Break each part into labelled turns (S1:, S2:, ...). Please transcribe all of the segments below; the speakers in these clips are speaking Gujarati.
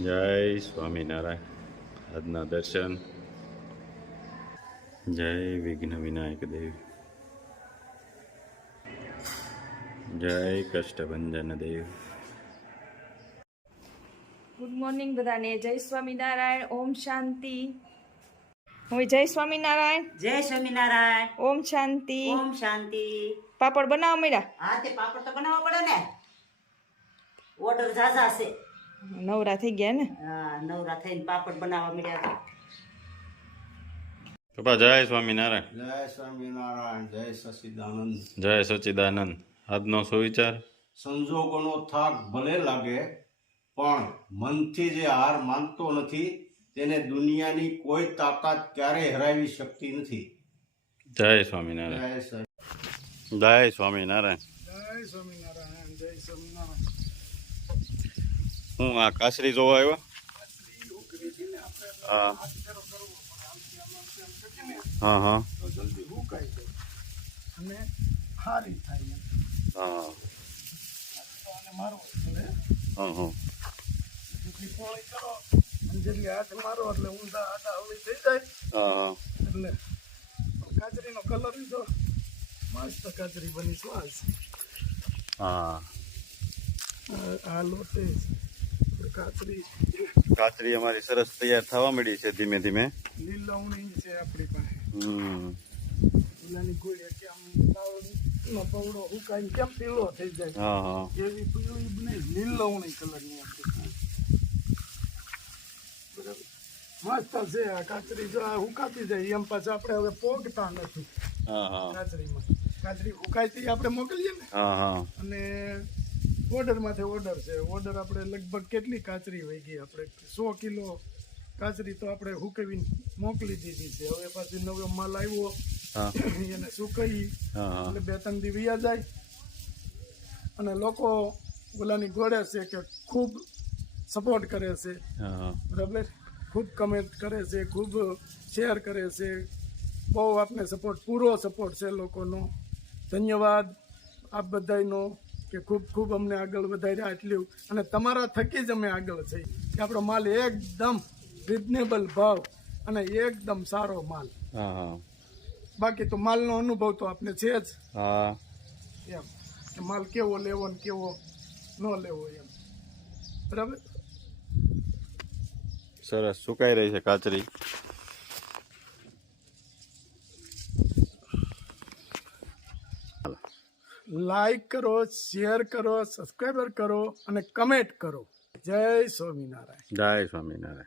S1: જય સ્વામિનારાયણ. આજના દર્શન. જય વિઘ્ન વિનાયક દેવ. જય કષ્ટભંજન દેવ.
S2: ગુડ મોર્નિંગ બધાને. જય સ્વામિનારાયણ. ઓમ શાંતિ. હવે જય સ્વામિનારાયણ.
S3: જય સ્વામિનારાયણ.
S2: ઓમ શાંતિ.
S3: ઓમ શાંતિ.
S2: પાપડ બનાવો મળ્યા?
S3: હા તે પાપડ તો બનાવવા પડે ને. ઓર્ડર ઝાઝા છે.
S2: નવરા થઈ ગયા ને?
S3: હા નવરા થઈને પાપડ બનાવવા મળ્યા
S1: પપ્પા જય સ્વામિનારાયણ.
S4: જય સ્વામિનારાયણ જય સચિદાનંદ.
S1: જય સચિદાનંદ. આજનો સુવિચાર?
S4: સંજોગોનો થાક ભલે લાગે પણ મનથી જે હાર માનતો નથી તેને દુનિયાની કોઈ તાકાત ક્યારેય હરાવી શકતી નથી.
S1: જય સ્વામિનારાયણ.
S4: જય સ્વામિ-
S1: જય સ્વામિનારાયણ. હું આ કાસરી જોવા આવ્યો. હા. હા હા.
S5: એટલે કાચરીનો કલર લીધો મસ્ત કાચરી બની શ્વાસ
S1: હા.
S5: આ લોટે કાચરી.
S1: કાતરી અમારી સરસ તૈયાર થવા મળી છે ધીમે ધીમે.
S5: લીલવણી છે આપણી પાસે.
S1: હમ.
S5: લીલાની ગોળી કે આમ દાવનો પવડો હુકાઈને કેમ પીળો થઈ જાય?
S1: હા હા.
S5: એવી પીળી નહીં લીલવણી કલરની આપણી બરાબર. મસ્ત છે આ કાચરી. જો આ હુકાતી જાય એમ પાછા આપણે હવે પોગતા નથી.
S1: હા હા.
S5: આપણે મોકલીએ ને?
S1: હા હા.
S5: અને ઓર્ડરમાંથી ઓર્ડર છે. ઓર્ડર આપણે લગભગ કેટલી કાચરી વહી ગઈ આપણે સો કિલો કાચરી તો આપણે હુકવીને મોકલી દીધી છે. હવે પાછી નવો માલ આવ્યો. એને સુકાઈ. એટલે બે ત્રણ દી વ્યા જાય. અને લોકો ઓલાની ગોળે છે કે ખૂબ સપોર્ટ કરે છે. બરાબર? ખૂબ કમેન્ટ કરે છે ખૂબ શેર કરે છે. બહુ આપને સપોર્ટ પૂરો સપોર્ટ છે લોકોનો. ધન્યવાદ આપ બધાનો. કે ખૂબ ખૂબ અમને આગળ વધાર્યા એટલું અને તમારા થકી જ અમે આગળ થઈ કે આપણો માલ એકદમ રિઝનેબલ ભાવ અને એકદમ સારો માલ.
S1: હા હા.
S5: બાકી તો માલનો અનુભવ તો આપને છે જ.
S1: હા.
S5: એમ. કે માલ કેવો લેવો ને કેવો ન લેવો એમ. બરાબર?
S1: સરસ. સુકાઈ રહી છે કાચરી.
S5: લાઈક કરો શેર કરો સબસ્ક્રાઈબર કરો અને કમેન્ટ કરો. જય સ્વામિનારાયણ.
S1: જય સ્વામિનારાયણ.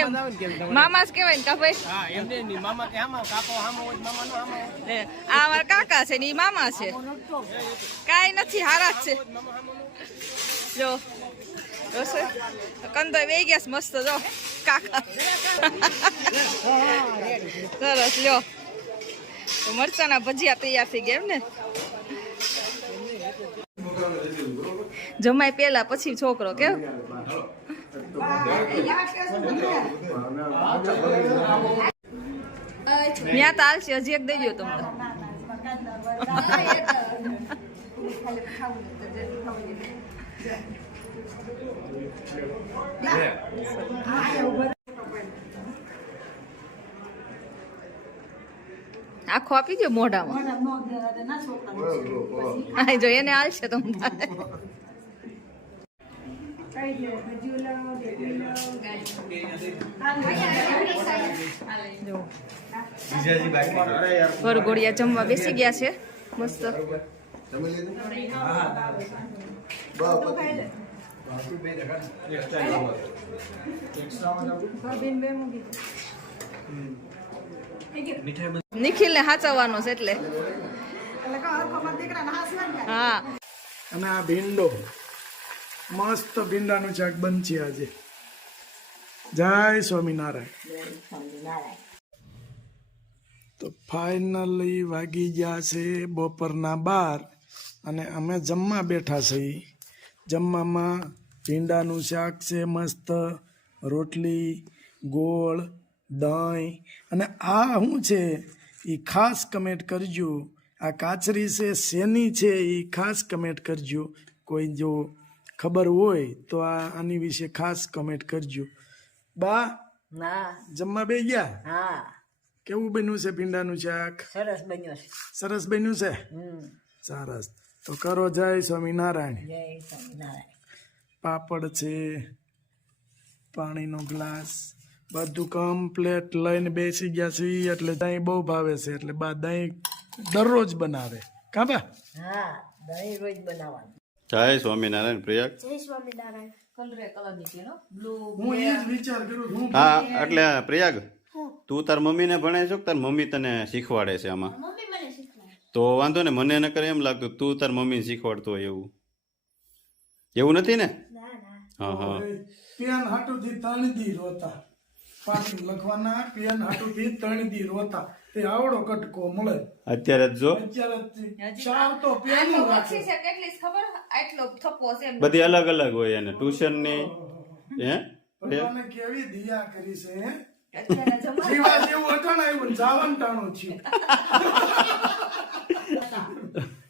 S2: એમને મામા જ કહેવાય ને કા ભાઈ
S6: એમને નહીં મામા કે આમાં કાકો આમાં હોય મામા નો આમાં
S2: આ મારા કાકા છે ને ઈ મામા છે. કાંઈ નથી હારા જ છે. જો કંદો બે ગયા મસ્ત જો કાકા. સરસ લ્યો. મરચાના ભજીયા તૈયાર થઈ ગયા એમ ને? જમાય પેલા પછી છોકરો કેમ ત્યાં તાલ છે, હજી એક દઈ દો તમને આખો આપી દો મોઢામાં. હા, જો એને હાલ છે તમને વરઘોડિયા જમવા બેસી ગયા છે. મસ્ત. નિખિલ ને હાચવવાનો છે એટલે. હા.
S5: અને આ ભીંડો. મસ્ત ભીંડાનું શાક બનશે આજે. જય સ્વામિનારાયણ. તો ફાઇનલી વાગી ગયા છે બપોરના બાર અને અમે જમવા બેઠા છીએ. જમવામાં ભીંડાનું શાક છે મસ્ત રોટલી ગોળ દહીં અને આ શું છે? એ ખાસ કમેન્ટ કરજો. આ કાચરી છે શેની છે એ ખાસ કમેન્ટ કરજો. કોઈ જો ખબર હોય તો આ આની વિશે ખાસ કમેન્ટ કરજો. બા
S3: ના.
S5: જમવા બે ગયા?
S3: હા.
S5: કેવું બન્યું છે ભીંડાનું શાક?
S3: સરસ બન્યું છે.
S5: સરસ બન્યું છે? સરસ. તો કરો જય સ્વામિનારાયણ.
S3: જય સ્વામિનારાયણ.
S5: પાપડ છે પાણીનો ગ્લાસ બધું કમ્પ્લેટ લઈને બેસી ગયા છીએ એટલે દહીં બહુ ભાવે છે એટલે બા દહીં દરરોજ બનાવે. કા બા?
S3: હા દહીં રોજ બનાવવાનું.
S1: જય સ્વામિનારાયણ પ્રયાગ
S5: જય છું
S1: હા એટલે પ્રયાગ તું તાર મમ્મીને ભણે છો તાર મમ્મી તને શીખવાડે છે આમાં? તો વાંધો ને મને ન કરે એમ લાગતું તું તાર મમ્મીને શીખવાડતો હોય એવું. એવું નથી ને? હા હા.
S5: પેન હાટુથી ત્રણ દી રોતા. પાછી લખવાના પેન હાટુથી ત્રણ દી રોતા. તે આવડો કટકો મળે.
S1: અત્યારે જ જો.
S5: અત્યારે ચાર તો પેનું રાખે
S2: છે કેટલી ખબર? આટલો થપ્પો છે
S1: બધી અલગ અલગ હોય એને. ટ્યુશનની હે?
S5: કેવી દિયા કરી છે હે? જીવા જેવું અટાણા જાવન ટાણું થયું.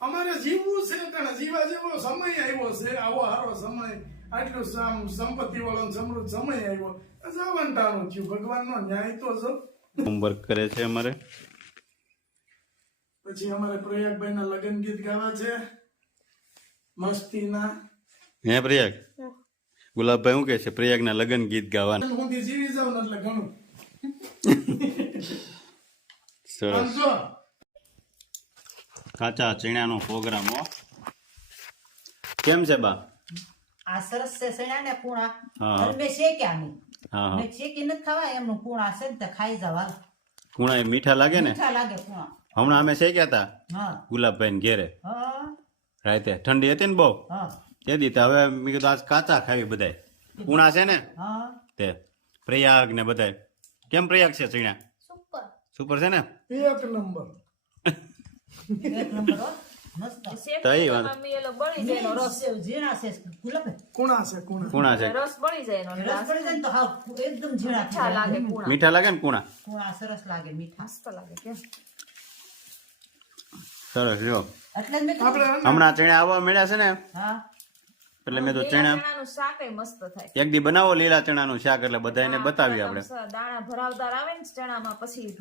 S5: અમારે જીવવું છે અટાણા જીવા જેવો સમય આવ્યો છે આવો હારો સમય. આટલું સામ- સંપત્તિ વાળો સમૃદ્ધ સમય આવ્યો. જાવન ટાણું થયું. ભગવાનનો ન્યાય તો જો.
S1: હોમવર્ક કરે છે અમારે.
S5: પછી અમારે પ્રયાગભાઈ ના લગ્ન ગીત ગાવા છે. મસ્તીના.
S1: હે પ્રયાગ? ગુલાબભાઈ શું કે છે? પ્રયાગના લગ્ન ગીત ગાવાના.
S5: હું જીવી જાઉં એટલે ઘણું
S1: સરસ. કાચા ચીણાનો પ્રોગ્રામ હો. કેમ છે બા?
S3: આ સરસ છે સણ્યા ને પૂણા.
S1: હા.
S3: મેં શેક્યા નહીં
S1: હા હા.
S3: મેં શેકી નથી ખાવા એમનું પૂણા છે ને તે ખાઈ જવા
S1: કુણા એ મીઠા લાગે ને?
S3: મીઠા લાગે પૂણા.
S1: હમણાં અમે શેક્યા હતા
S3: હા.
S1: ગુલાબભાઈ ઘેરે.
S3: હા.
S1: રાતે. ઠંડી હતી ને બહુ?
S3: હા.
S1: તે દીધા હવે મેં કીધું આજ કાચા ખાવી બધાય. કુણા છે ને?
S3: હા.
S1: તે. પ્રયાગ ને બધાય. કેમ પ્રયાગ છે ચીણા? સુપર. છે ને?
S5: એક નંબર.
S3: એક નંબર
S2: મીઠા લાગે પૂણા
S1: મીઠા લાગે ને કુણા?
S3: સરસ લાગે મીઠા.
S1: સરસ
S3: જ. મેં કીધું.
S5: આપણે
S1: હમણાં ચણા આવવા મળ્યા છે ને? એટલે મેં તો ચણા
S2: શાક મસ્ત થાય.
S1: એક દી બનાવો લીલા ચણા નું શાક એટલે બધા એને બતાવી આપણે.
S2: દાણા ભરાવદાર આવે ને ચણામાં પછી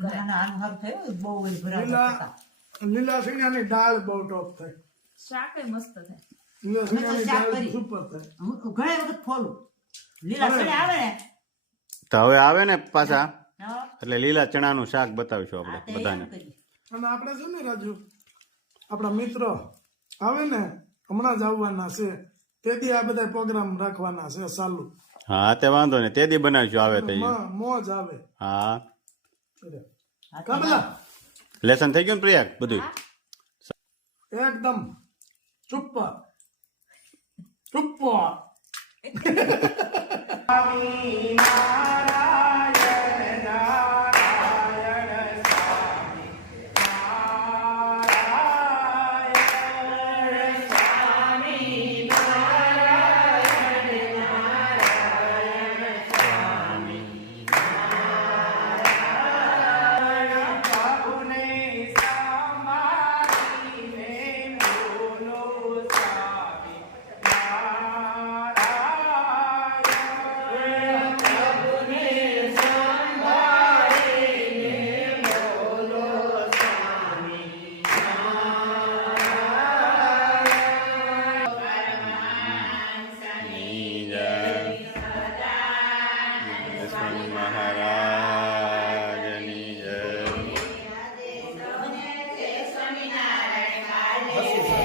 S3: બહુ જ ભરાતા
S5: લીલા સિંગાની દાળ બહુ ટોપ થાય.
S2: શાક મસ્ત થાય.
S5: લીલા દાળ સુપર થાય.
S3: હું ઘણી વખત ફોલું. લીલા ચણા આવે ને?
S1: તો હવે આવે ને પાછા? એટલે લીલા ચણાનું શાક બતાવીશું આપણે બધાને.
S5: અને આપણે છે ને રાજુ આપણા મિત્રો આવે ને હમણાં જ આવવાના છે. તેથી આ બધા પ્રોગ્રામ રાખવાના છે ચાલુ.
S1: હા તે વાંધો ને તે દી બનાવશું આવે તો
S5: મોજ આવે.
S1: હા.
S5: કમલા
S1: લેસન થઈ ગયું ને પ્રિયા? બધું
S5: એકદમ ચુપ ચુપ્પ
S1: મહારાજની
S4: તમારી